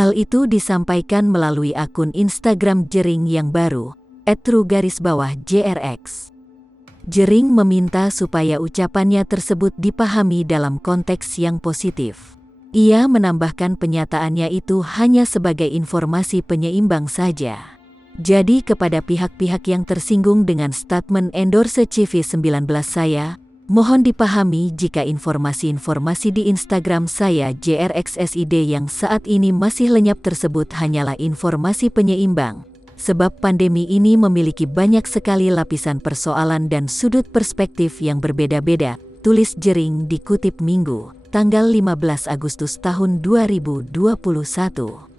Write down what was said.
Hal itu disampaikan melalui akun Instagram Jering yang baru, @true_jrx. Jering meminta supaya ucapannya tersebut dipahami dalam konteks yang positif. Ia menambahkan penyataannya itu hanya sebagai informasi penyeimbang saja. Jadi kepada pihak-pihak yang tersinggung dengan statement endorse COVID-19 saya, mohon dipahami jika informasi-informasi di Instagram saya JRXSID yang saat ini masih lenyap tersebut hanyalah informasi penyeimbang. Sebab pandemi ini memiliki banyak sekali lapisan persoalan dan sudut perspektif yang berbeda-beda, tulis Jering dikutip Minggu, tanggal 15 Agustus tahun 2021.